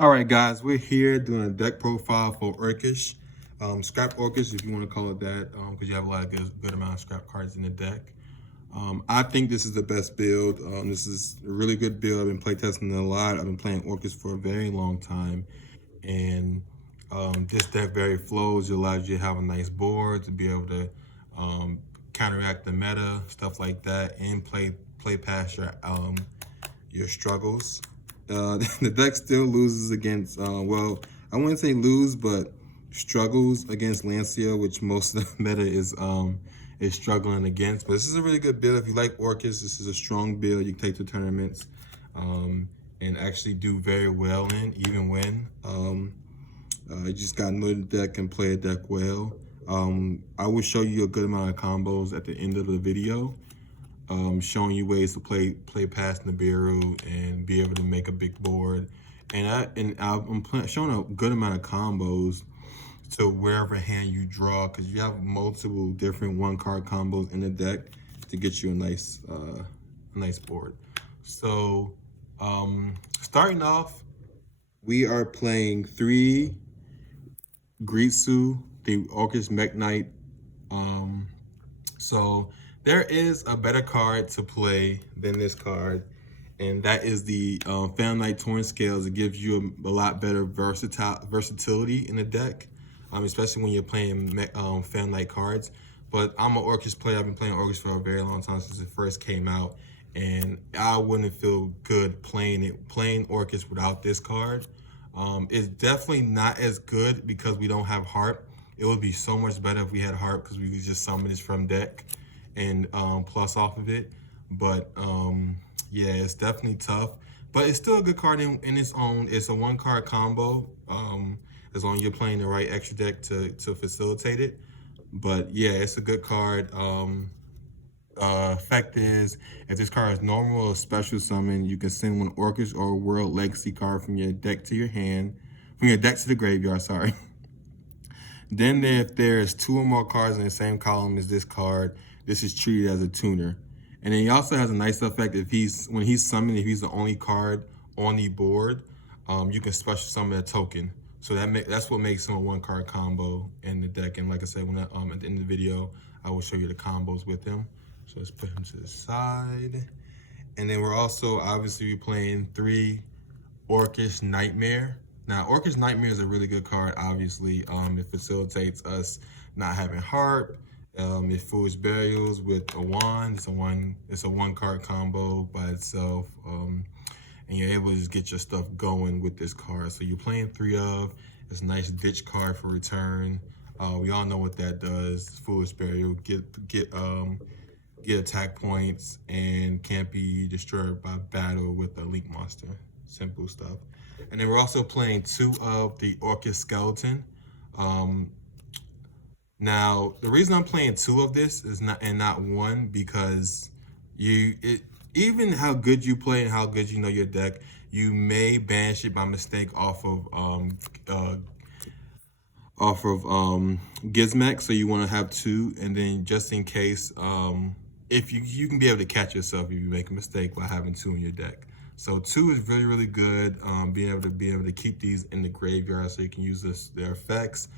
All right, guys, we're here doing a deck profile for Orcust. Scrap Orcust, if you want to call it that, because you have a lot of good amount of scrap cards in the deck. I think this is the best build. This is a really good build. I've been playtesting it a lot. I've been playing Orcust for a very long time. And this deck very flows. It allows you to have a nice board to be able to counteract the meta, stuff like that, and play past your struggles. The deck still loses against, well, I wouldn't say lose, but struggles against Lancia, which most of the meta is struggling against. But this is a really good build. If you like Orcust, this is a strong build. You can take to tournaments and actually do very well in, even win. You just got to know the deck and play a deck well. I will show you a good amount of combos at the end of the video. Showing you ways to play past Nibiru and be able to make a big board, and I'm showing a good amount of combos to wherever hand you draw, because you have multiple different one-card combos in the deck to get you a nice board. So starting off, we are playing 3 Gritsu, the Orcust Mech Knight. So there is a better card to play than this card, and that is the Phantom Knight Torn Scales. It gives you a lot better versatility in the deck, especially when you're playing Phantom Knight cards. But I'm an Orcust player. I've been playing Orcust for a very long time, since it first came out, and I wouldn't feel good playing Orcust without this card. It's definitely not as good because we don't have Harp. It would be so much better if we had Harp, because we could just summon this from deck and plus off of it. But yeah, it's definitely tough, but it's still a good card in its own. It's a 1-card combo, as long as you're playing the right extra deck to facilitate it. But yeah, it's a good card. Effect is, if this card is normal or special summon, you can send one Orcust or World Legacy card from your deck to your hand, from your deck to the graveyard, sorry. Then if there's 2 or more cards in the same column as this card, this is treated as a tuner. And then he also has a nice effect when he's summoned, if he's the only card on the board, you can special summon a token. So that's what makes him a 1-card combo in the deck. And like I said, at the end of the video, I will show you the combos with him. So let's put him to the side. And then we're also obviously playing 3 Orcust Nightmare. Now, Orcust Nightmare is a really good card, obviously. It facilitates us not having Harp. It Foolish Burials with a wand. It's a 1-card combo by itself. And you're able to just get your stuff going with this card. So you're playing 3 of. It's a nice ditch card for return. We all know what that does. Foolish Burial, get attack points and can't be destroyed by battle with a Leak Monster. Simple stuff. And then we're also playing 2 of the Orcust Skeleton. Now, the reason I'm playing 2 of this is not 1, because even how good you play and how good you know your deck, you may banish it by mistake off of Gizmek. So you want to have 2, and then just in case, if you can be able to catch yourself if you make a mistake by having 2 in your deck. So 2 is really, really good. Being able to keep these in the graveyard so you can use their effects.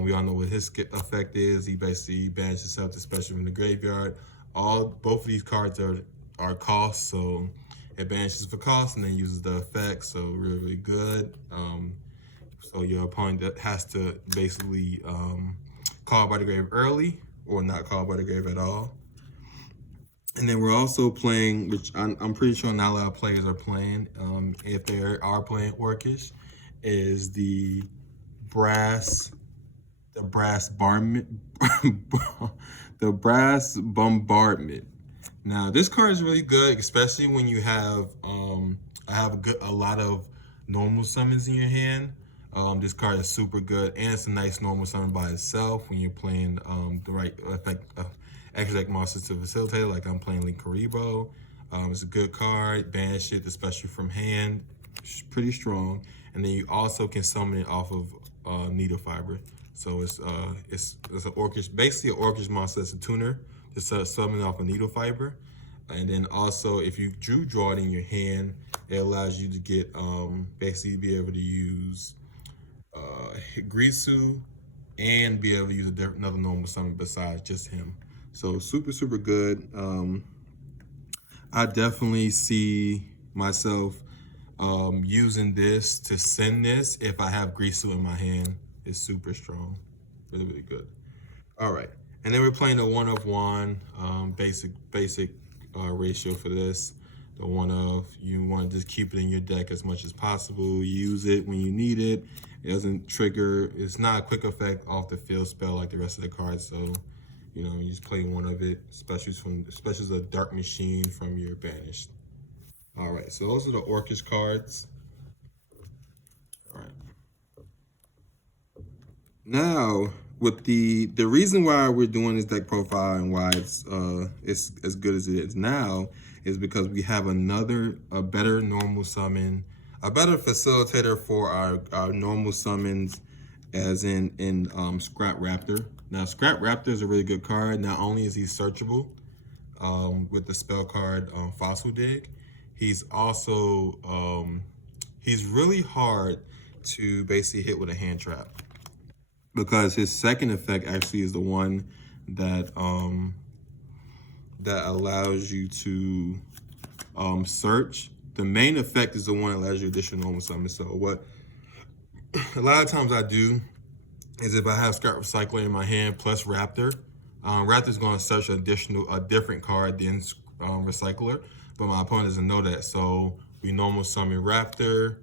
We all know what his effect is. He basically banishes himself to special from the graveyard. Both of these cards are cost, so it banishes for cost and then uses the effect. So really, really good. So your opponent has to basically call by the grave early or not call by the grave at all. And then we're also playing, which I'm pretty sure not a lot of players are playing, if they are playing Orcust, is the brass bombardment. Now this card is really good, especially when you have a lot of normal summons in your hand. This card is super good, and it's a nice normal summon by itself when you're playing the right effect. Extra deck monsters to facilitate it, like I'm playing Link Karibo. It's a good card. Banish it, especially from hand. It's pretty strong. And then you also can summon it off of Needle Fiber. So it's an Orcust, basically an Orcust monster that's a tuner. Just summon it off of Needle Fiber. And then also, if you draw it in your hand, It allows you to get basically be able to use Grisu and be able to use another normal summon besides just him. So super good. I definitely see myself using this to send this if I have Grisu in my hand. It's super strong, really good. All right, and then we're playing the 1 of 1 basic ratio for this. The 1 of, you want to just keep it in your deck as much as possible. Use it when you need it. It doesn't trigger. It's not a quick effect off the field spell like the rest of the cards. So, you know, you just play 1 of it. Especially a Dark Machine from your banished. All right, so those are the Orcust cards. All right. Now, with the reason why we're doing this deck profile and why it's as good as it is now is because we have a better normal summon, a better facilitator for our normal summons, as in Scrap Raptor. Now, Scrap Raptor is a really good card. Not only is he searchable with the spell card Fossil Dig, he's also he's really hard to basically hit with a hand trap, because his second effect actually is the one that that allows you to search. The main effect is the one that allows you additional normal summon. So what a lot of times I do is, if I have Scrap Recycler in my hand plus Raptor, Raptor's going to search a different card than Recycler, but my opponent doesn't know that. So we normal summon Raptor,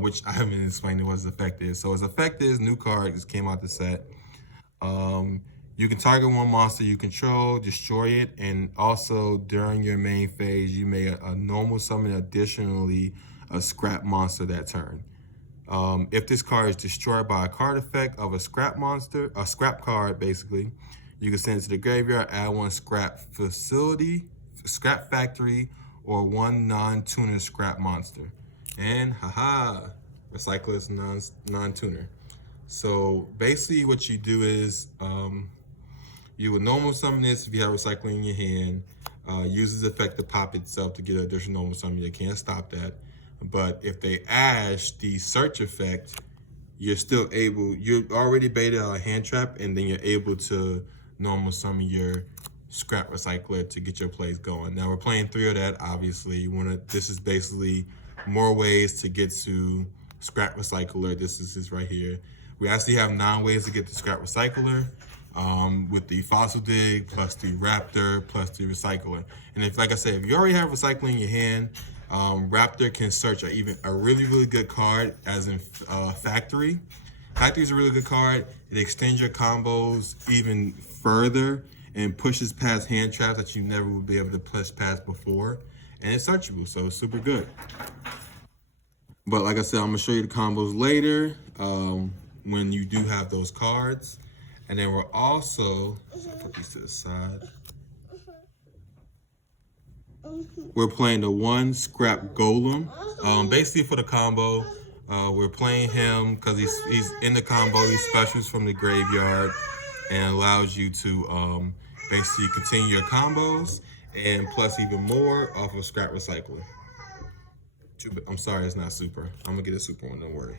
which I haven't explained what his effect is. So his effect is, new card just came out the set. You can target one monster you control, destroy it, and also during your main phase, you may a normal summon additionally a scrap monster that turn. If this card is destroyed by a card effect of a scrap monster, a scrap card basically, you can send it to the graveyard, add 1 scrap scrap factory, or 1 non-tuner scrap monster. And haha, Recycler is non-tuner. So basically what you do is, you would normal summon this if you have Recycling in your hand. Uses effect to pop itself to get an additional normal summon. You can't stop that. But if they ash the search effect, you're already baited out a hand trap, and then you're able to normal summon your Scrap Recycler to get your plays going. Now we're playing 3 of that, obviously. This is basically more ways to get to Scrap Recycler. This is right here. We actually have 9 ways to get to Scrap Recycler. With the Fossil Dig, plus the Raptor, plus the Recycler. And if, like I said, if you already have Recycling in your hand, Raptor can search a really good card, as in Factory. Factory is a really good card. It extends your combos even further and pushes past hand traps that you never would be able to push past before. And it's searchable, so it's super good. But like I said, I'm gonna show you the combos later when you do have those cards. And then we're also, put these to the side. We're playing the 1 Scrap Golem. Basically for the combo, we're playing him because he's in the combo. He specials from the graveyard and allows you to basically continue your combos, and plus even more off of Scrap Recycler. I'm sorry, it's not super. I'm gonna get a super one, don't worry.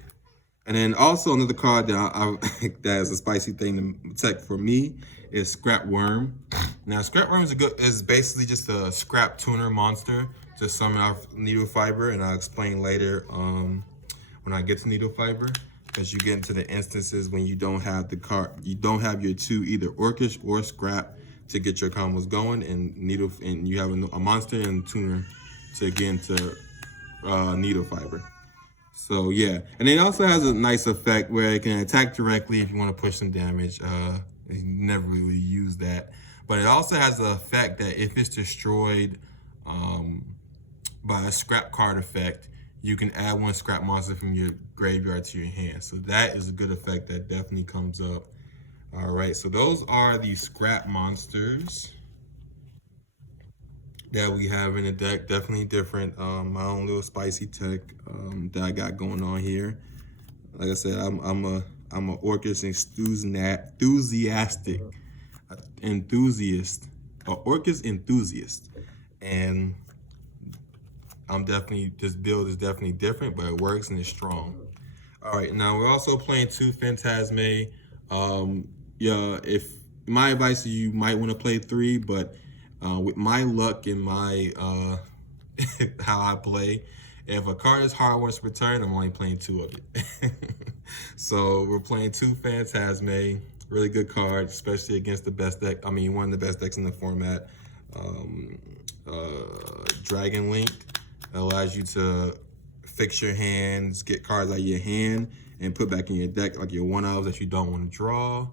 And then also another card that that is a spicy thing to tech for me is Scrap Worm. Now Scrap Worm is basically just a scrap tuner monster to summon off Needle Fiber, and I'll explain later when I get to Needle Fiber, because you get into the instances when you don't have the card, you don't have your 2 either Orcust or Scrap to get your combos going, and you have a monster and tuner to get into Needle Fiber. So yeah, and it also has a nice effect where it can attack directly if you want to push some damage. You never really use that, but it also has the effect that if it's destroyed by a scrap card effect, you can add 1 scrap monster from your graveyard to your hand. So that is a good effect that definitely comes up. All right, so those are the scrap monsters that we have in the deck. Definitely different. My own little spicy tech that I got going on here. Like I said, I'm a Orcust Orcust enthusiast, and this build is definitely different, but it works and it's strong. All right, now we're also playing 2 Phantasme. Yeah, if my advice is you might want to play 3, but with my luck and my how I play, if a card is hard once returned, I'm only playing 2 of it. So we're playing 2 Phantasme, really good card, especially against the best deck. I mean, one of the best decks in the format. Dragon Link allows you to fix your hands, get cards out of your hand, and put back in your deck like your one-ofs that you don't want to draw.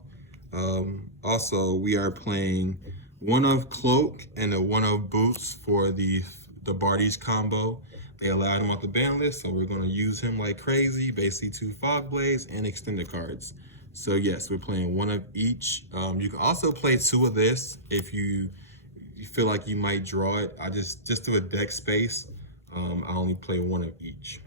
Also, we are playing one-of Cloak and a one-of Boots for the Barty's combo. They allowed him off the ban list, so we're going to use him like crazy. Basically 2 Fog Blades and extended cards. So yes, we're playing one of each. You can also play 2 of this if you feel like you might draw it. I just do a deck space. I only play 1 of each.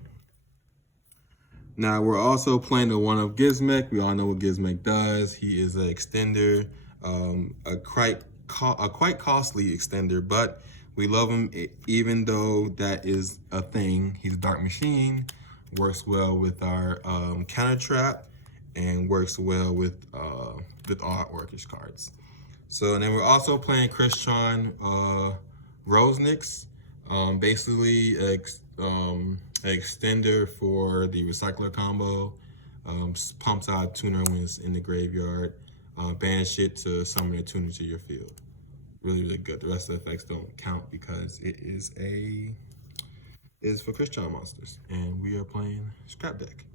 Now we're also playing the one of Gizmek. We all know what Gizmek does. He is an extender, a quite costly extender, but we love him even though that is a thing. He's a Dark Machine, works well with our counter trap, and works well with all our Orcust cards. So, and then we're also playing Christian Rosniks, basically an extender for the Recycler combo. Pumps out tuner when it's in the graveyard. Banish it to summon a tuner to your field. Really, really good. The rest of the effects don't count because it is for Christian monsters. And we are playing Scrap Deck.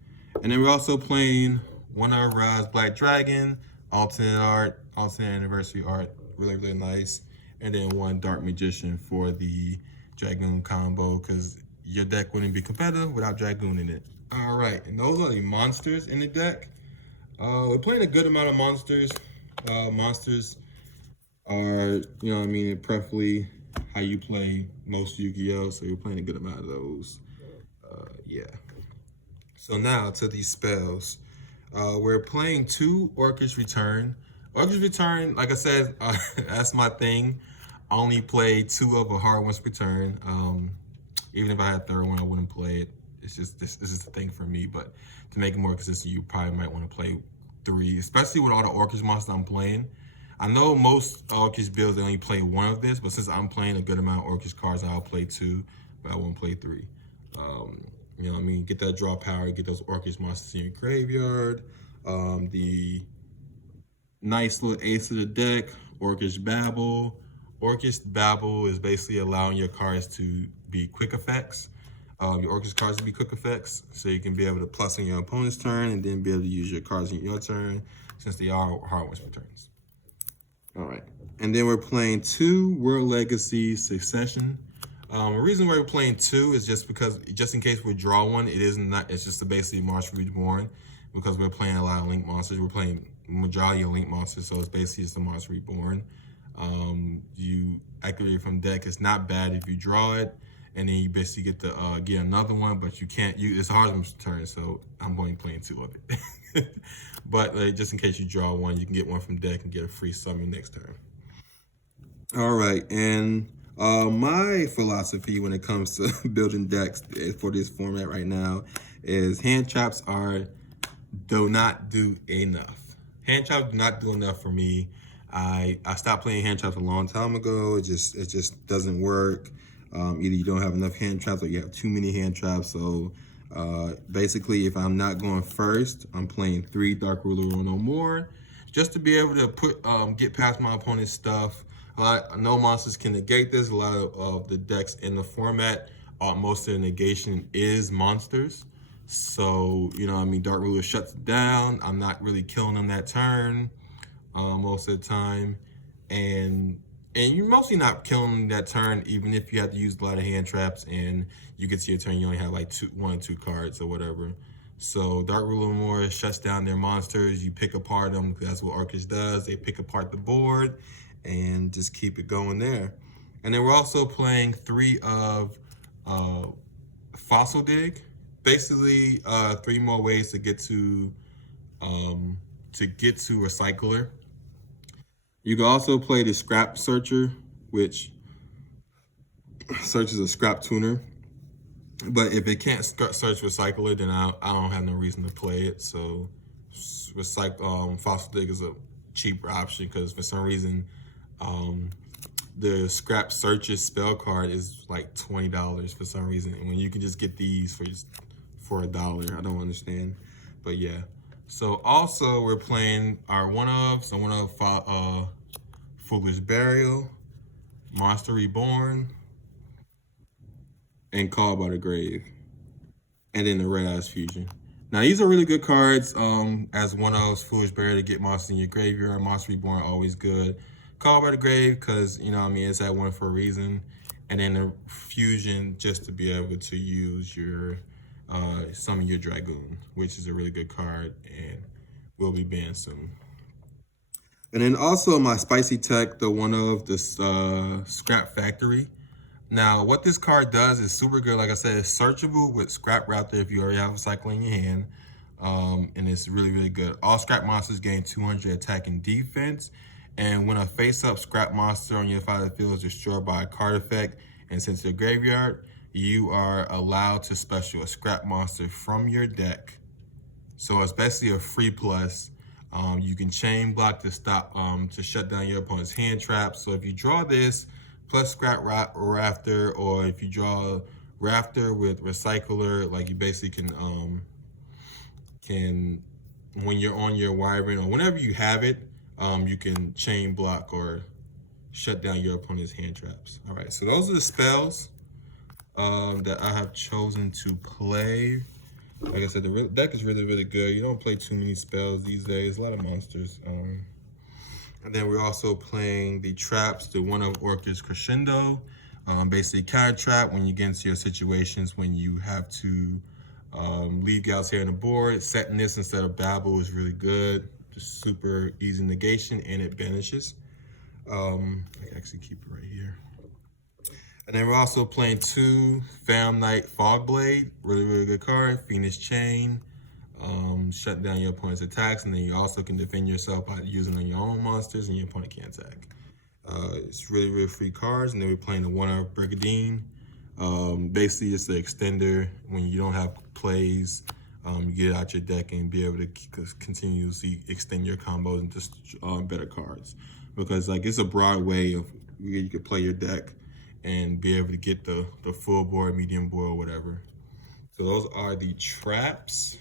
And then we're also playing one of Raz Black Dragon, alternate art, alternate anniversary art, really, really nice. And then 1 Dark Magician for the Dragoon combo, because your deck wouldn't be competitive without Dragoon in it. All right, and those are the monsters in the deck. We're playing a good amount of monsters. Monsters are, you know what I mean, preferably how you play most Yu-Gi-Oh! So you're playing a good amount of those. Yeah. So now to these spells. We're playing 2 Orcust Return. Orcust Return, like I said, that's my thing. I only play 2 of a hard one's return. Even if I had a 3rd one, I wouldn't play it. It's just this is the thing for me. But to make it more consistent, you probably might want to play 3, especially with all the Orcust monsters I'm playing. I know most Orcust builds they only play 1 of this, but since I'm playing a good amount of Orcust cards, I'll play 2, but I won't play 3. You know what I mean? Get that draw power, get those Orcust monsters in your graveyard. The nice little ace of the deck, Orcust Babble. Orcust Babble is basically allowing your cards to be quick effects. Your Orcust cards to be quick effects, so you can be able to plus on your opponent's turn and then be able to use your cards in your turn, since they are hard ones returns. All right, and then we're playing 2 World Legacy Succession. The reason why we're playing 2 is just because, just in case we draw one, it's just basically March Reborn, because we're playing a lot of Link monsters. We're playing majority of Link monsters, so it's basically just the March Reborn. You activate from deck. It's not bad if you draw it, and then you basically get to get another one, but you can't. It's a hard turn, so I'm going playing 2 of it. But just in case you draw one, you can get one from deck and get a free summon next turn. All right, and my philosophy when it comes to building decks for this format right now is hand traps do not do enough. Hand traps do not do enough for me. I stopped playing hand traps a long time ago. It just doesn't work. Either you don't have enough hand traps or you have too many hand traps. So basically, if I'm not going first, I'm playing 3 Dark Ruler or no more, just to be able to get past my opponent's stuff. No monsters can negate this. A lot of the decks in the format, most of the negation is monsters. So, you know what I mean, Dark Ruler shuts it down. I'm not really killing them that turn most of the time. And you're mostly not killing that turn, even if you have to use a lot of hand traps and you get to your turn, you only have like 1 or 2 cards or whatever. So Dark Ruler more shuts down their monsters. You pick apart them, because that's what Orcust does. They pick apart the board and just keep it going there. And then we're also playing 3 of Fossil Dig. Basically, 3 more ways to get to Recycler. You can also play the Scrap Searcher, which searches a scrap tuner. But if it can't search recycler, then I don't have no reason to play it. So fossil dig is a cheaper option because for some reason the scrap searches spell card is like $20 for some reason, and when you can just get these for $1, I don't understand. But yeah. So also we're playing our one of Foolish Burial, Monster Reborn, and Call by the Grave, and then the Red Eyes Fusion. Now these are really good cards. As one of Foolish Burial to get monsters in your graveyard. Monster Reborn always good. Call by the Grave because you know what I mean, it's that one for a reason, and then the Fusion just to be able to use your summon your Dragoon, which is a really good card and will be banned soon. And then also my spicy tech, the one of this Scrap Factory. Now, what this card does is super good. Like I said, it's searchable with Scrap Raptor if you already have a cycle in your hand. And it's really, really good. All Scrap monsters gain 200 attack and defense. And when a face-up Scrap monster on your side of the field is destroyed by a card effect and sent to the graveyard, you are allowed to special a Scrap monster from your deck. So it's basically a free plus. You can chain block to stop to shut down your opponent's hand trap. So if you draw this plus Scrap Raptor, or if you draw Raptor with Recycler, like you basically can when you're on your Wyvern or whenever you have it, you can chain block or shut down your opponent's hand traps. All right, so those are the spells that I have chosen to play. Like I said, the deck is really, really good. You don't play too many spells these days. A lot of monsters. And then we're also playing the traps, the one of Orcust Crescendo. Basically, counter trap when you get into your situations when you have to leave gals here on the board. Setting this instead of Babel is really good. Just super easy negation, and it vanishes. I can actually keep it right here. And then we're also playing 2 Fam Knight Fogblade, really, really good card. Phoenix Chain, shut down your opponent's attacks, and then you also can defend yourself by using on your own monsters, and your opponent can't attack. It's really, really free cards. And then we're playing the one of Brigadine. Basically, it's the extender. When you don't have plays, you get it out your deck and be able to continuously extend your combos into better cards. Because like it's a broad way of you can play your deck and be able to get the full board, medium board, or whatever. So those are the traps.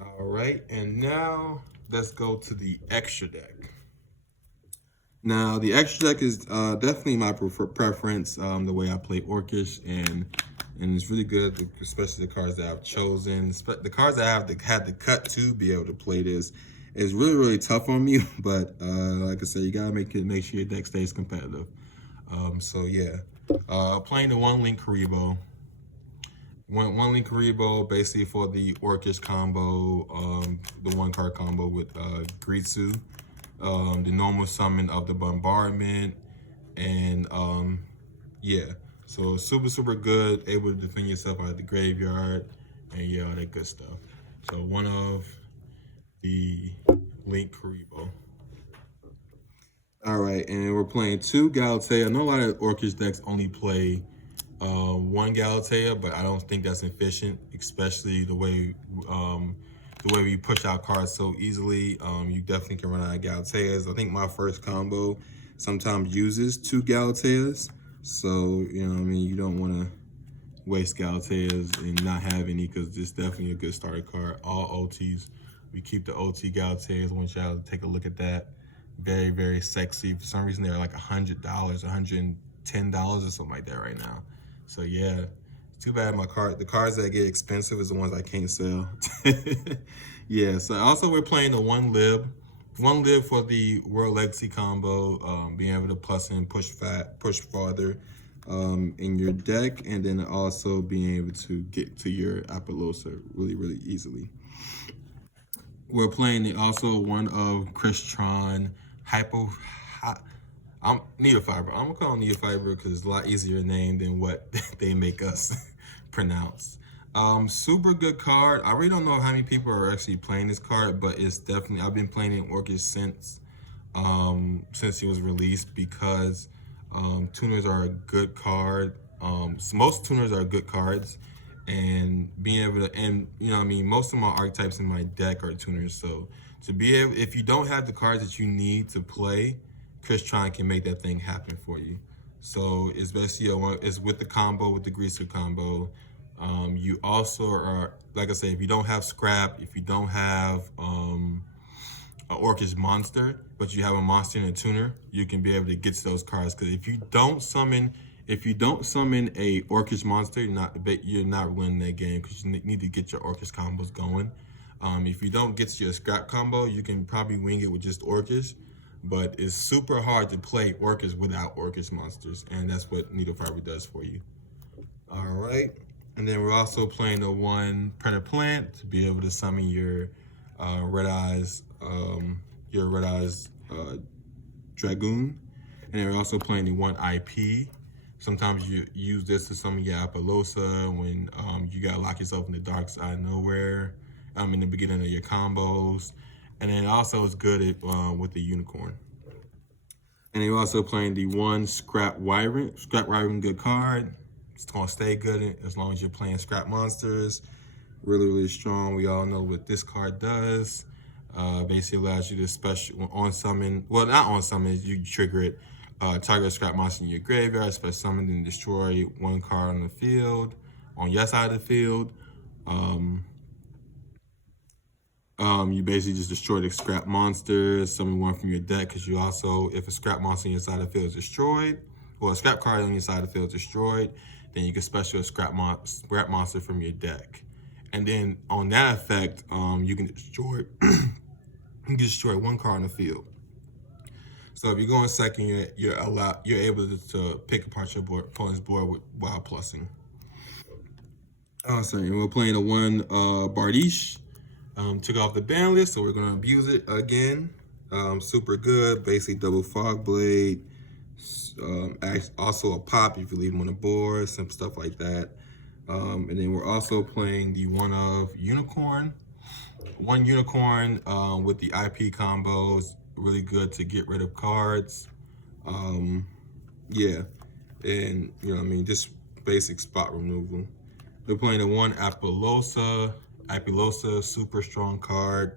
All right, and now let's go to the extra deck. Now the extra deck is definitely my preference, the way I play Orcust, and it's really good, especially the cards that I've chosen. The cards that I have had to cut to be able to play this is really, really tough on me, but like I said, you gotta make sure your deck stays competitive. So yeah, playing the one link Karibo. One link Karibo basically for the Orcust combo, the 1-card combo with Gritsu, the normal summon of the Bombardment, and yeah, so super, super good, able to defend yourself out of the graveyard, and yeah, all that good stuff. So one of the link Karibo. All right, and we're playing 2 Galatea. I know a lot of Orcust decks only play 1 Galatea, but I don't think that's efficient, especially the way we push out cards so easily. You definitely can run out of Galateas. I think my first combo sometimes uses 2 Galateas, so you know what I mean, you don't want to waste Galateas and not have any, because it's definitely a good starter card. All OTs, we keep the OT Galateas. I want y'all to take a look at that. Very, very sexy. For some reason, they're like $100, $110 or something like that right now. So yeah, too bad the cards that get expensive is the ones I can't sell. Yeah, so also we're playing the one lib for the World Legacy combo, being able to plus and push farther in your deck, and then also being able to get to your Apollosa really, really easily. We're playing also one of Crystron I'm Neofiber. I'm gonna call him Neofiber because it's a lot easier name than what they make us pronounce. Super good card. I really don't know how many people are actually playing this card, but it's definitely, I've been playing it in Orcust since it was released, because tuners are a good card. So most tuners are good cards, and being able to, and you know, what I mean, most of my archetypes in my deck are tuners. So to be able, if you don't have the cards that you need to play, Crystron can make that thing happen for you. So it's basically it's with the combo, with the greaser combo. You also are, like I say, if you don't have scrap, if you don't have an Orcust monster, but you have a monster and a tuner, you can be able to get to those cards. Because if you don't summon a Orcust monster, you're not winning that game, because you need to get your Orcust combos going. If you don't get to your scrap combo, you can probably wing it with just Orcust, but it's super hard to play Orcust without Orcust monsters, and that's what Needle Fiber does for you. All right, and then we're also playing the one Predator Plant to be able to summon your Red Eyes, Dragoon, and then we're also playing the one IP. Sometimes you use this to summon your Apollosa when you gotta lock yourself in the dark side of nowhere in the beginning of your combos, and then also it's good at, with the Unicorn. And then we're also playing the one Scrap Wyvern. Scrap Wyvern, good card. It's gonna stay good as long as you're playing scrap monsters. Really, really strong. We all know what this card does. Basically allows you to special on summon. Well, not on summon. You trigger it. Target a scrap monster in your graveyard, special summon and destroy one card on the field, on your side of the field. You basically just destroy the scrap monsters, summon one from your deck, because you also, if a scrap monster on your side of the field is destroyed, or a scrap card on your side of the field is destroyed, then you can special a scrap monster from your deck. And then on that effect, you can destroy you can destroy one card on the field. So if you go in second, you're able to pick apart your opponent's board while plussing. Awesome. And we're playing a one Bardiche. Took off the ban list, so we're gonna abuse it again. Super good, basically double Fog Blade. Also a pop if you leave them on the board, some stuff like that. And then we're also playing the one of Unicorn. One Unicorn with the IP combos, really good to get rid of cards. Yeah, and you know what I mean, just basic spot removal. We're playing the one Apollosa. Super strong card.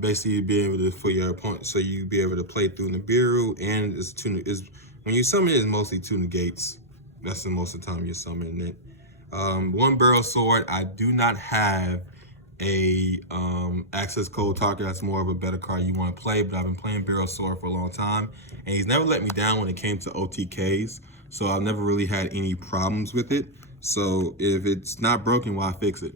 Basically be able to, for your opponent, so you be able to play through Nibiru, and when you summon it, it's mostly 2 negates. That's the most of the time you're summoning it. One Barrel Sword, I do not have a access code talker. That's more of a better card you want to play, but I've been playing Barrel Sword for a long time, and he's never let me down when it came to OTKs, so I've never really had any problems with it. So if it's not broken, why fix it?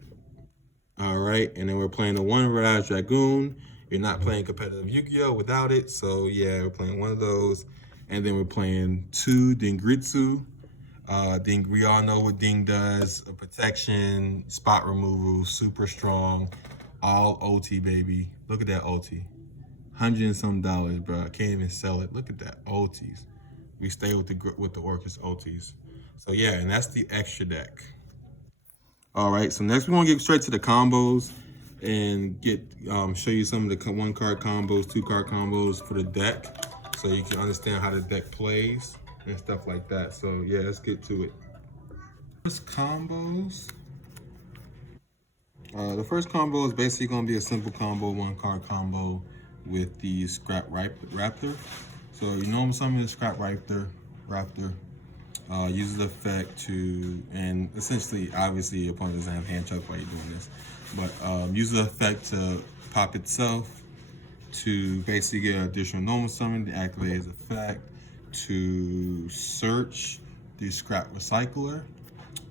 All right, and then we're playing the one Red Eyes Dragoon. You're not playing competitive Yu-Gi-Oh without it, so yeah, we're playing one of those. And then we're playing 2 Dingritsu. Ding, we all know what Ding does: protection, spot removal, super strong, all OT, baby. Look at that OT, $100 and some, bro. I can't even sell it. Look at that OTs. We stay with the Orcust OTs. So yeah, and that's the extra deck. All right, so next we're gonna get straight to the combos and show you some of the 1-card combos, 2-card combos for the deck, so you can understand how the deck plays and stuff like that. So yeah, let's get to it. First combos. The first combo is basically gonna be a simple combo, 1-card combo with the Scrap Raptor. So you know I'm summoning the Scrap Raptor. Uses the effect to, and essentially, obviously, your opponent doesn't have hand chuck while you're doing this, but uses the effect to pop itself, to basically get an additional normal summon to activate his effect, to search the Scrap Recycler,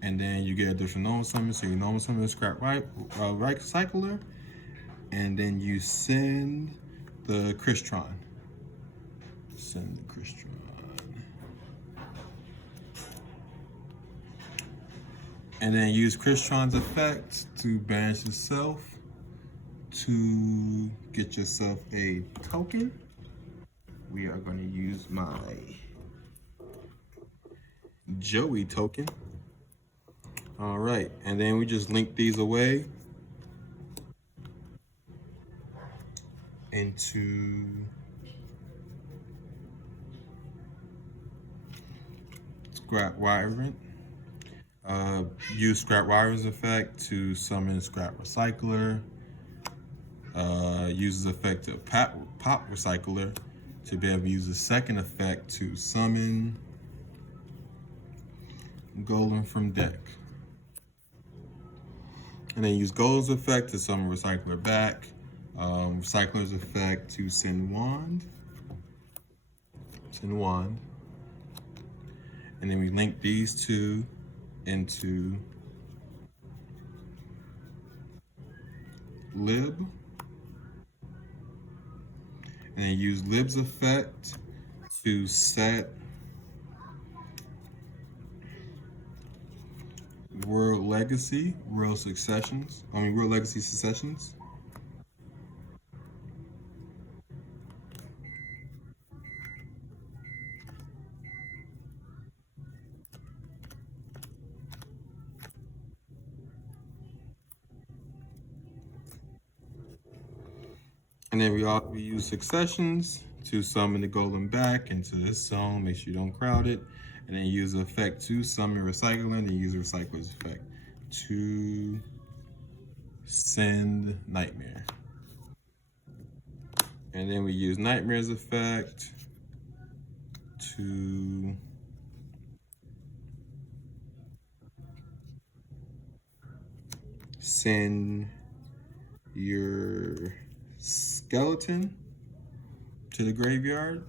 and then you get additional normal summon, so you normal summon the Scrap Recycler, and then you send the Crystron. And then use Crystron's effect to banish yourself to get yourself a token. We are going to use my Joey token. All right, and then we just link these away into Scrap Wyvern. Use Scrap Wyvern's effect to summon Scrap Recycler. Uses effect to pop Recycler to be able to use the second effect to summon Golem from deck. And then use Golem's effect to summon Recycler back. Recycler's effect to send Wand. And then we link these two into Lib. And then use Lib's effect to set World Legacy Successions. And then we use Successions to summon the Golem back into this zone. Make sure you don't crowd it. And then use the effect to summon Recycling and use the Recycler's effect to send Nightmare. And then we use Nightmare's effect to send your skeleton to the graveyard.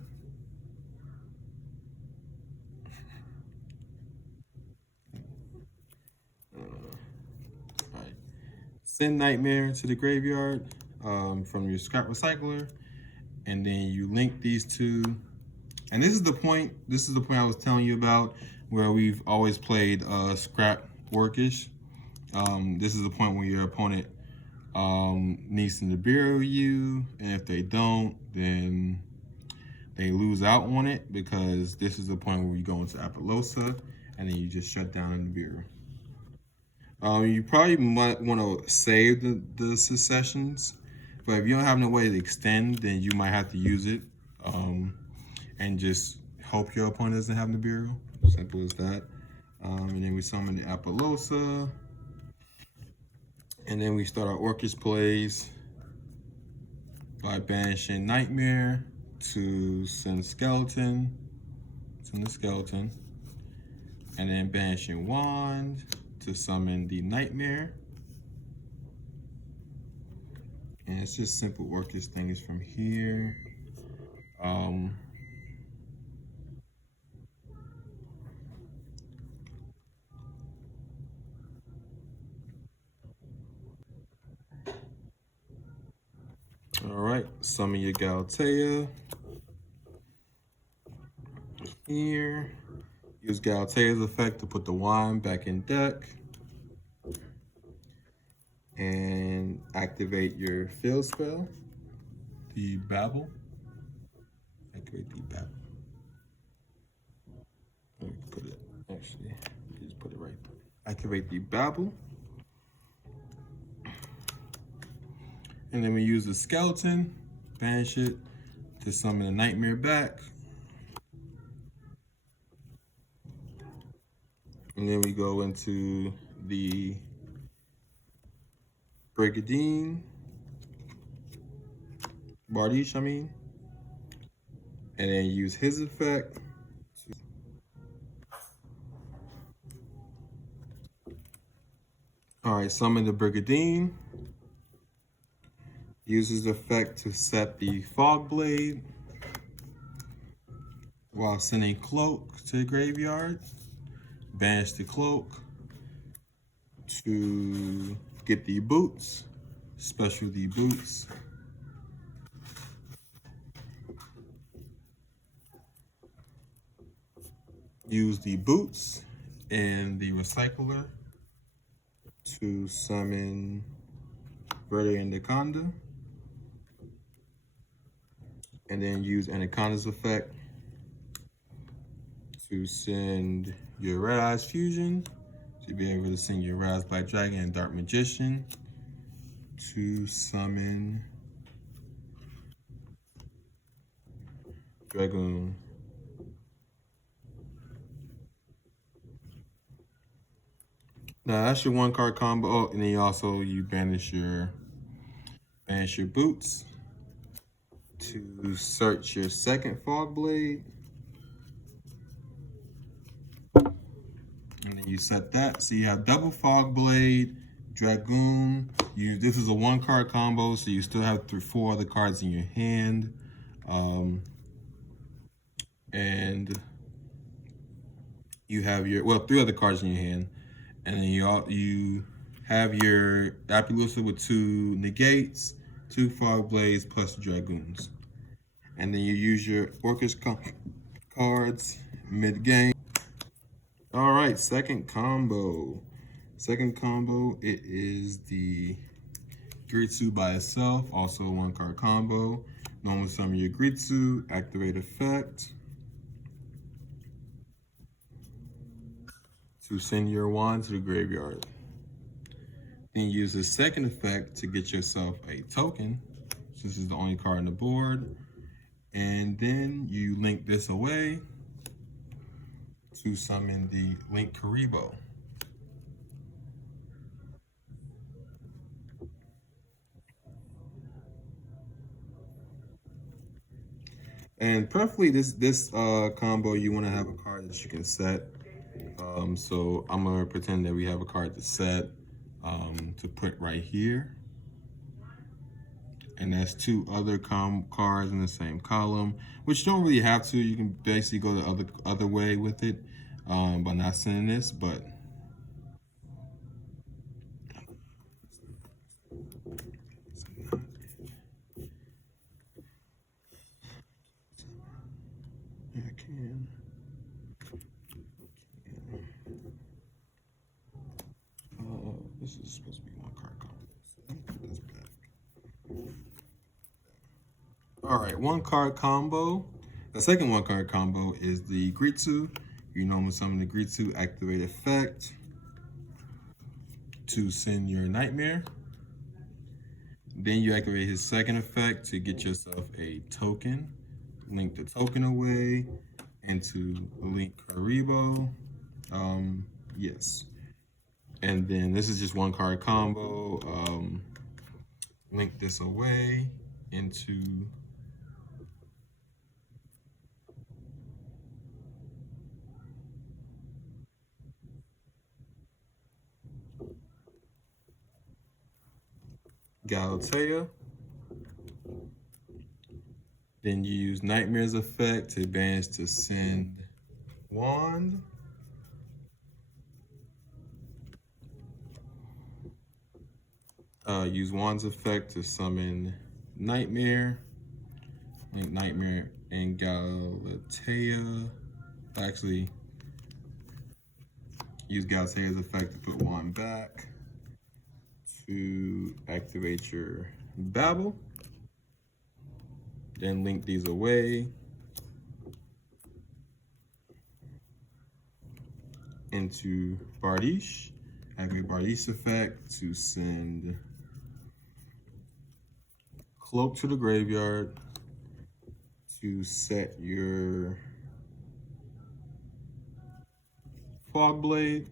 Alright. Send Nightmare to the graveyard from your Scrap Recycler, and then you link these two. And this is the point I was telling you about, where we've always played Scrap Orcust. This is the point where your opponent needs to Nibiru you, and if they don't, then they lose out on it, because this is the point where you go into Appaloosa and then you just shut down Nibiru. You probably might want to save the successions, but if you don't have no way to extend, then you might have to use it and just hope your opponent doesn't have Nibiru. Simple as that. And then we summon the Appaloosa. And then we start our Orcust plays by banishing Nightmare to send the skeleton. And then banishing Wand to summon the Nightmare. And it's just simple Orcust things from here. All right, summon your Galatea here. Use Galatea's effect to put the wand back in deck. And activate your field spell, the Babel. Activate the Babel. Put it, actually, just put it right there. Activate the Babel. And then we use the skeleton, banish it to summon the Nightmare back. And then we go into the Bardiche, and then use his effect. All right, summon the Brigadine. Uses the effect to set the Fog Blade while sending Cloak to the graveyard. Banish the Cloak to get the boots, special the boots. Use the boots and the Recycler to summon Verde Anaconda. And then use Anaconda's effect to send your Red Eyes Fusion to be able to send your Red Eyes Black Dragon and Dark Magician to summon Dragoon. Now that's your one card combo. Oh, and then you banish your boots to search your second fog blade. And then you set that. So you have double fog blade, dragoon. This is a one card combo, so you still have four other cards in your hand. And you have three other cards in your hand. And then you have your Appaloosa with two negates, two fog blades, plus dragoons. And then you use your Orcust cards mid-game. All right, second combo. Second combo, it is the Gritsu by itself, also a one card combo. Normal summon your Gritsu, activate effect to send your wand to the graveyard. Then use the second effect to get yourself a token. This is the only card on the board. And then you link this away to summon the Link Karibo. And preferably this combo, you want to have a card that you can set. So I'm gonna pretend that we have a card to set to put right here. And that's two other cards in the same column, which you don't really have to. You can basically go the other way with it by not sending this, but yeah, I can. This is supposed to be one card combo. So let me put this back. All right, one card combo. The second one card combo is the Gritsu. You normally summon the Gritsu, activate effect to send your Nightmare. Then you activate his second effect to get yourself a token. Link the token away into Link Karibo. Yes. And then this is just one card combo. Link this away into Galatea. Then you use Nightmare's effect to advance to send Wand. Use Wand's effect to summon Nightmare. Link Nightmare and Galatea. Actually, use Galatea's effect to put Wand back to activate your Babel. Then link these away into Bardiche. Activate Bardiche effect to send Cloak to the graveyard to set your Fog Blade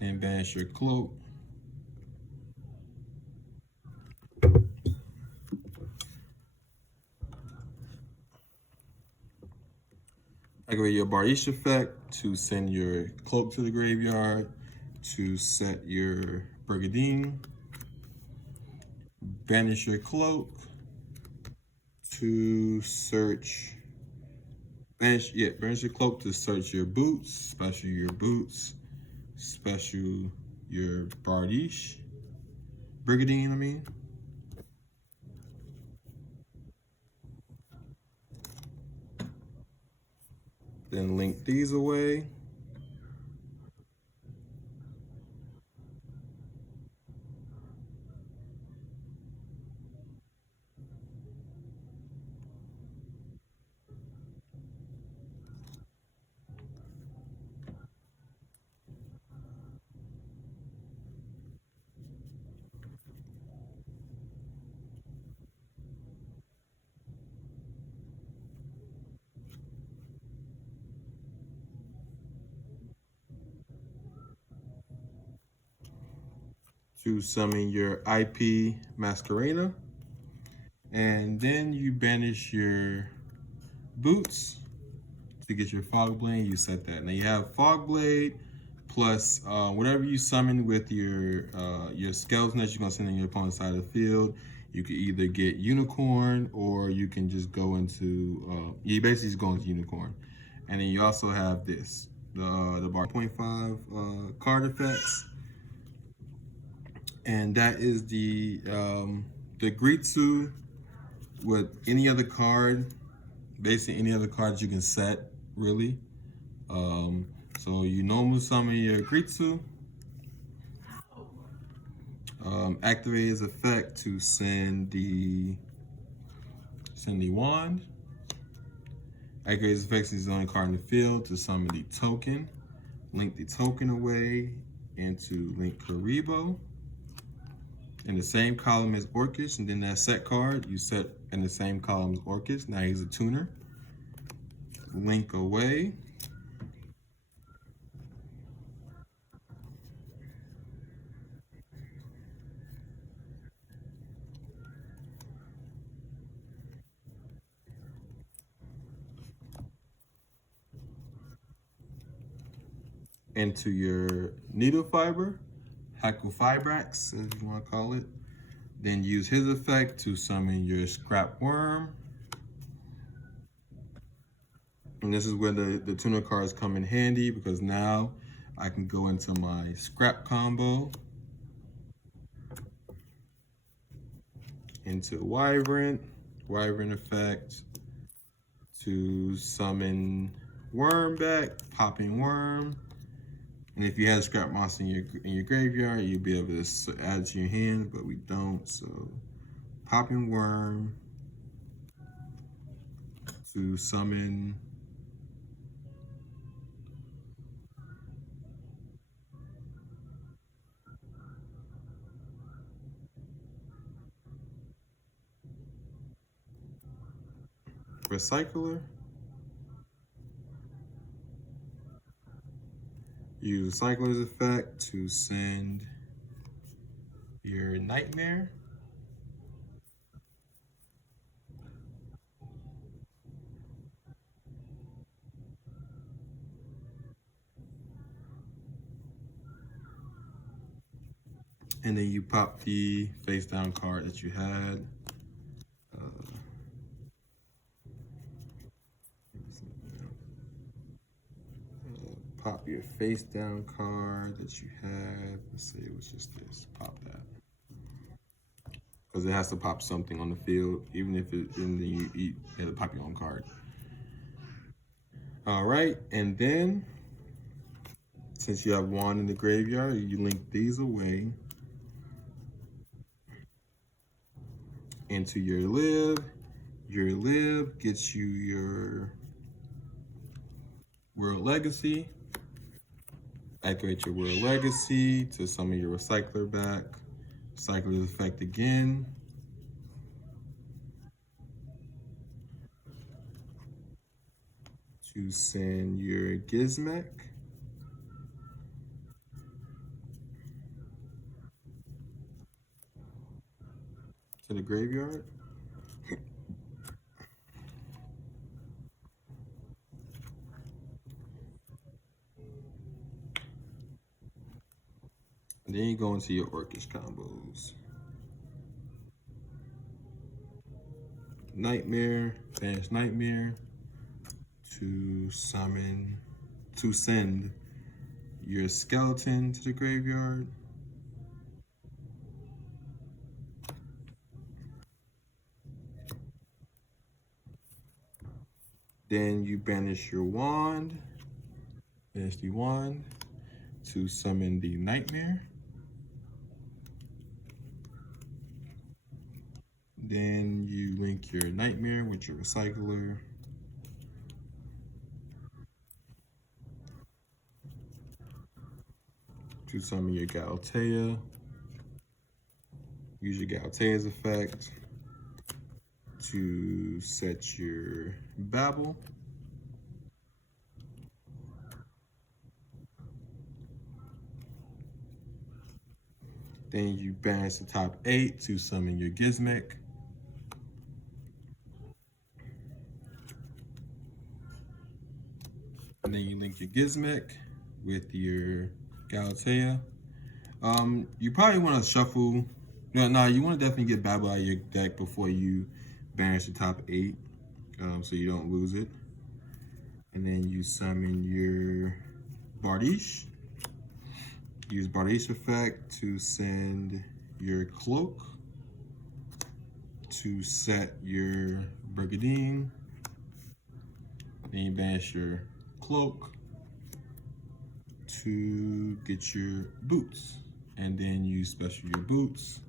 and banish your Cloak. Activate your Bardiche effect to send your Cloak to the graveyard to set your Brigadine. Banish your Cloak to search. Banish your Cloak to search your boots, special your boots, special your Bardiche. Brigadine, I mean. Then link these away. to summon your IP Masquerena. And then you banish your boots to get your Fog Blade. You set that. Now you have Fog Blade plus whatever you summon with your skeleton that you're gonna send in your opponent's side of the field. You can either get Unicorn or you can just go into you basically just go into Unicorn. And then you also have this, the bar 0.5 card effects. And that is the Gritsu with any other card, basically any other cards you can set, really. So you normally summon your Gritsu, activate his effect to send the wand. Activate his effect is the only card in the field to summon the token. Link the token away into Link Karibo. In the same column as Orcust, and then that set card you set in the same column as Orcust. Now he's a tuner. Link away. Into your needle fiber, Hakufibrax, as you want to call it. Then use his effect to summon your Scrap Worm. And this is where the tuner cards come in handy, because now I can go into my Scrap combo, into Wyvern effect to summon Worm back, Popping Worm. And if you had a Scrap Monster in your graveyard, you'd be able to add it to your hand, but we don't. So Popping Worm to summon Recycler. Use Recycler's effect to send your Nightmare. And then you pop the face down card that you had. Pop your face down card that you had. Let's say it was just this. Pop that. Because it has to pop something on the field, even if you have to pop your own card. All right, and then since you have one in the graveyard, you link these away into your live. Your live gets you your World Legacy. Activate your World Legacy to summon your Recycler back. Recycler's effect again. To send your Gizmek. To the graveyard. And then you go into your Orcust combos. Nightmare, banish Nightmare to send your skeleton to the graveyard. Then you banish your wand, banish the wand to summon the Nightmare. Then you link your Nightmare with your Recycler. To summon your Galatea. Use your Galatea's effect to set your Babel. Then you banish the top 8 to summon your Gizmek. And then you link your Gizmek with your Galatea. You probably want to shuffle. No, you want to definitely get Babel out of your deck before you banish the top 8, so you don't lose it. And then you summon your Bardiche. Use Bardiche effect to send your Cloak, to set your Brigadine. Then you banish your Cloak to get your Boots. And then you special your Boots.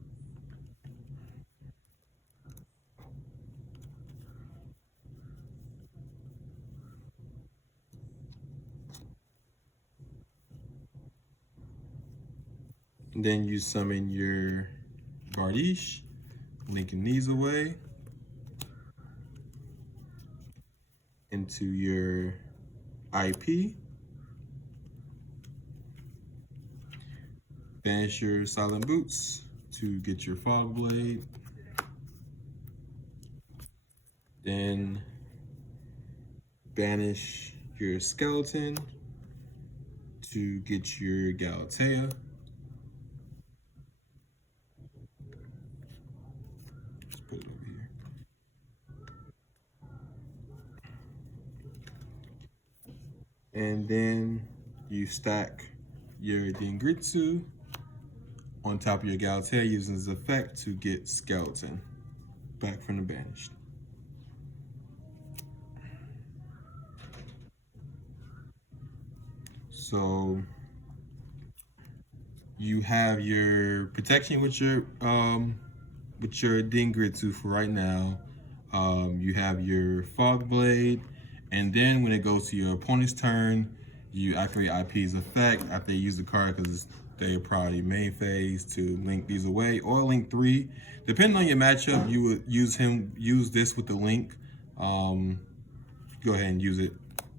And then you summon your Bardiche, linking these away into your IP. Banish your Silent Boots to get your Fog Blade. Then banish your Skeleton to get your Galatea. Just put it over here. And then you stack your Dingritsu on top of your Galatea using this effect to get Skeleton back from the banished. So you have your protection with your Dingritsu for right now. You have your Fog Blade, and then when it goes to your opponent's turn, you activate IP's effect after they use the card because they're probably main phase to link these away or link 3. Depending on your matchup, you would use this with the link. Go ahead and use it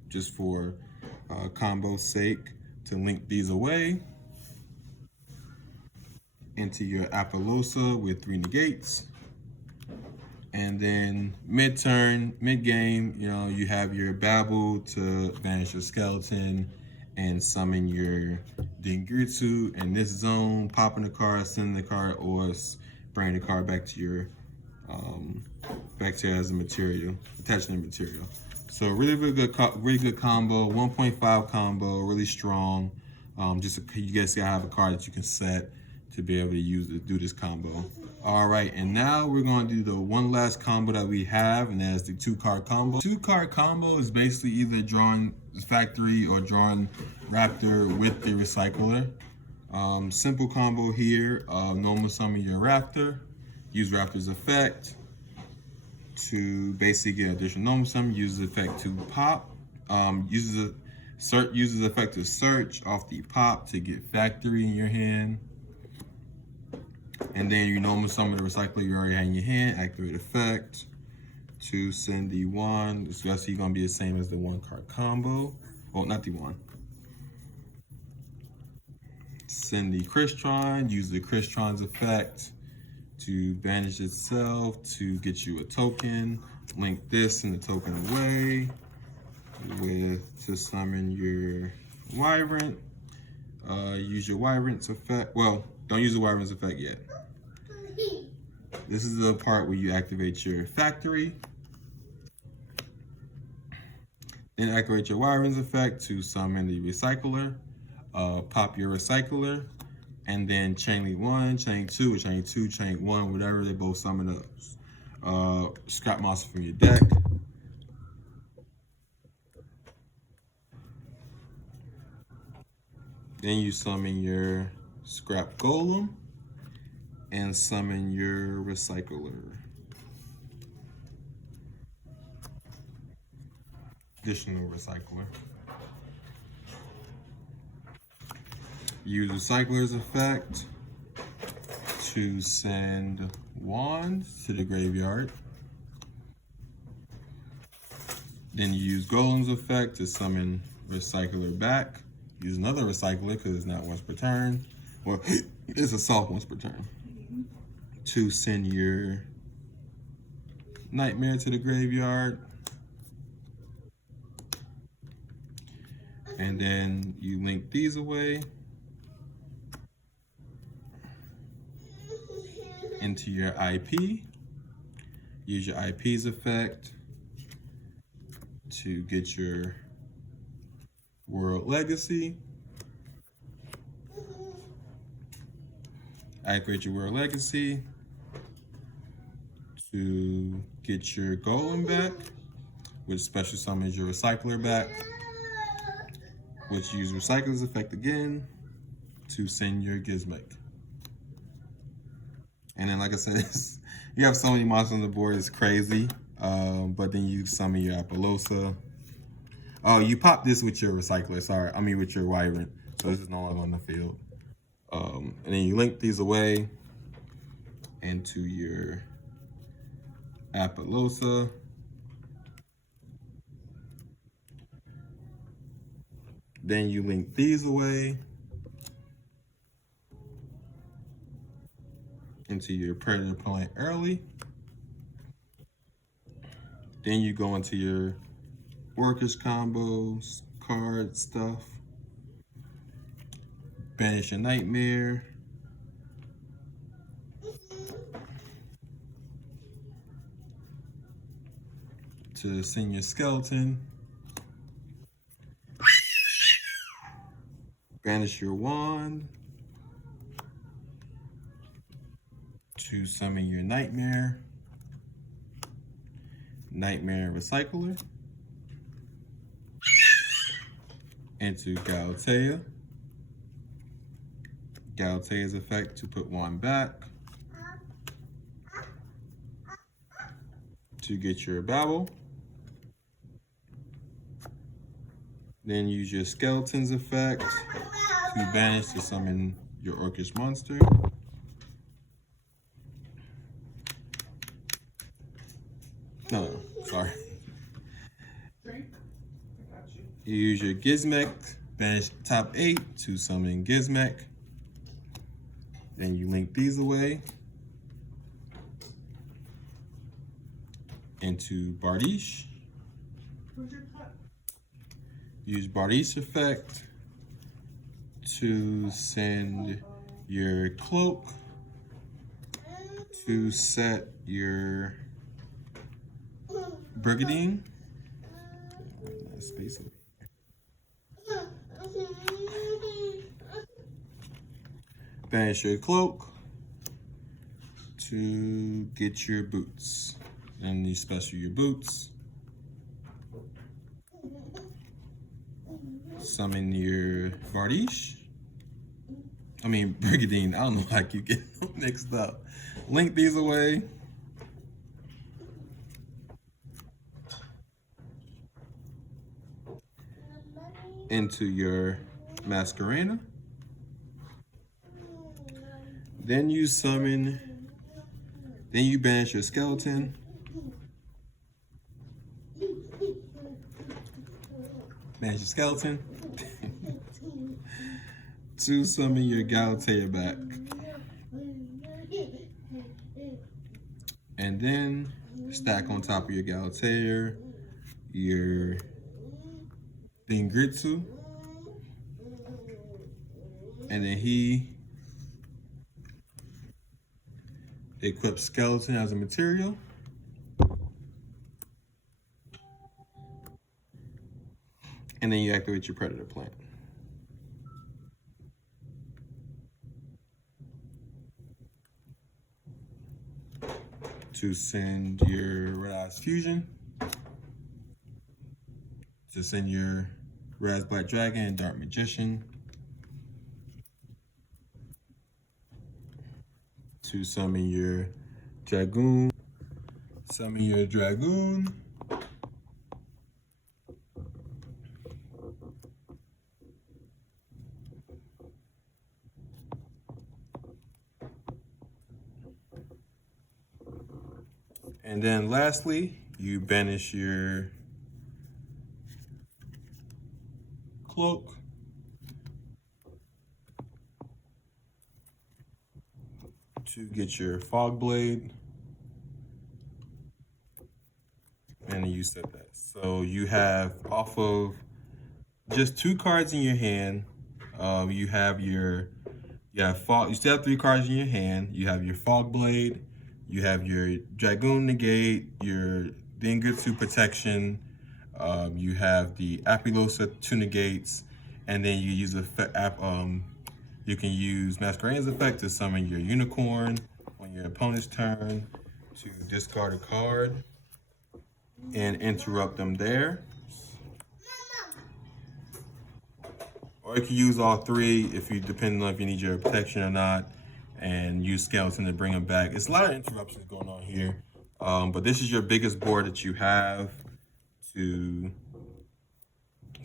just for combo's sake to link these away into your Apollosa with 3 negates. And then mid-turn, mid-game, you have your Babel to banish your Skeleton and summon your Dingritsu in this zone, popping the card, sending the card, or bringing the card back to your as a material, attaching the material. So really good combo, 1.5 combo, really strong. You guys gotta have a card that you can set to be able to do this combo. All right, and now we're going to do the one last combo that we have, and that's the 2-card combo. 2-card combo is basically either drawing Factory or drawing Raptor with the Recycler. Simple combo here. Normal summon your Raptor. Use Raptor's effect to basically get additional normal summon. Use the effect to pop. Uses the effect to search off the pop to get Factory in your hand. And then you normal summon the Recycler you already had in your hand, activate effect to send the 1. It's actually going to be the same as the 1-card combo. Well, not the 1. Send the Crystron, use the Crystron's effect to banish itself to get you a token. Link this and the token away to summon your Wyvern. Use your Wyvern's effect. Well, don't use the Wyvern's effect yet. This is the part where you activate your Factory. Then activate your Wyvern's effect to summon the Recycler. Pop your Recycler. And then chain link 1, chain link 2, or chain link 2, chain link 1, whatever, they both summon up. Scrap monster from your deck. Then you summon your Scrap Golem and summon your Recycler. Additional Recycler. Use Recycler's effect to send Wands to the graveyard. Then you use Golem's effect to summon Recycler back. Use another Recycler because it's not once per turn. Or It's a soft once per turn. To send your nightmare to the graveyard. And then you link these away into your IP. Use your IP's effect to get your World Legacy. Activate your World Legacy to get your Golem back, which special summons your Recycler back, which use Recycler's effect again to send your Gizmek. And then, like I said, you have so many monsters on the board, it's crazy. But then you summon your Apollosa. Oh, you pop this with your Recycler, sorry. I mean with your Wyvern. So this is no longer on the field. And then you link these away into your Apollosa. Then you link these away into your Predator Plant early. Then you go into your Orcust combos, card stuff. Banish your Nightmare. To send your Skeleton. Banish your Wand. To summon your Nightmare. Nightmare Recycler. Into Galatea. Galatea's effect to put one back. To get your Babel. Then use your Skeleton's effect to banish to summon your Orcust monster. No, sorry. You use your Gizmek, banish top 8 to summon Gizmek. Then you link these away into Bardiche. Use Bardiche effect to send your Cloak to set your Brigandine. Space it. Banish your Cloak to get your Boots. And you special your Boots. Summon your Bardiche. I mean Brigandine. I don't know how I keep getting them mixed up. Link these away. Into your Masquerena. Then you banish your Skeleton. Banish your Skeleton. To summon your Galatea back. And then stack on top of your Galatea your Dingritsu. And then he equips Skeleton as a material. And then you activate your Predator Plant. To send your Red Eyes Fusion. To send your Red Eyes Black Dragon and Dark Magician. To summon your Dragoon. Summon your Dragoon. And then lastly, you banish your Cloak. to get your fog blade. And you set that. So you have off of just 2 cards in your hand. You have fog. You still have 3 cards in your hand. You have your fog blade. You have your dragoon negate. Your Dengetsu protection. You have the Apilosa 2 negates, and then you use you can use Masquerade's effect to summon your unicorn on your opponent's turn to discard a card and interrupt them there. Or you can use all 3 depending on if you need your protection or not, and use skeleton to bring them back. It's a lot of interruptions going on here, but this is your biggest board that you have to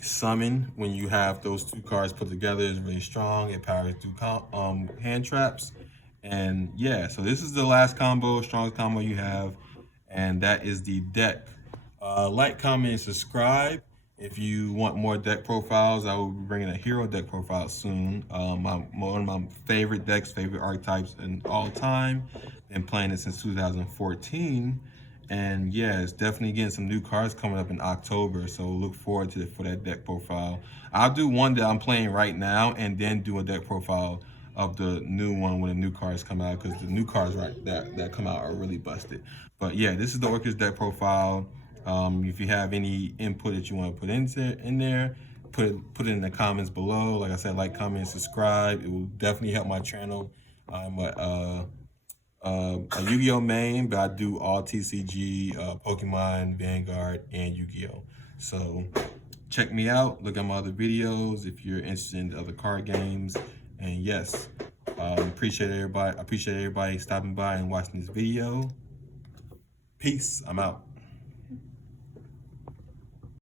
summon. When you have those 2 cards put together, it's really strong. It powers through hand traps, and yeah. So this is the last combo, strongest combo you have, and that is the deck. Like, comment, and subscribe. If you want more deck profiles, I will be bringing a hero deck profile soon. One of my favorite decks, favorite archetypes in all time. Been playing it since 2014. And yeah, it's definitely getting some new cards coming up in October. So look forward to it for that deck profile. I'll do one that I'm playing right now and then do a deck profile of the new one when the new cards come out, because the new cards that come out are really busted. But yeah, this is the Orcust deck profile. If you have any input that you want to put in there, put it in the comments below. Like I said, like, comment, subscribe. It will definitely help my channel. I'm a Yu-Gi-Oh main, but I do all TCG, Pokemon, Vanguard, and Yu-Gi-Oh. So check me out. Look at my other videos if you're interested in other card games. And yes, appreciate everybody. I appreciate everybody stopping by and watching this video. Peace. I'm out.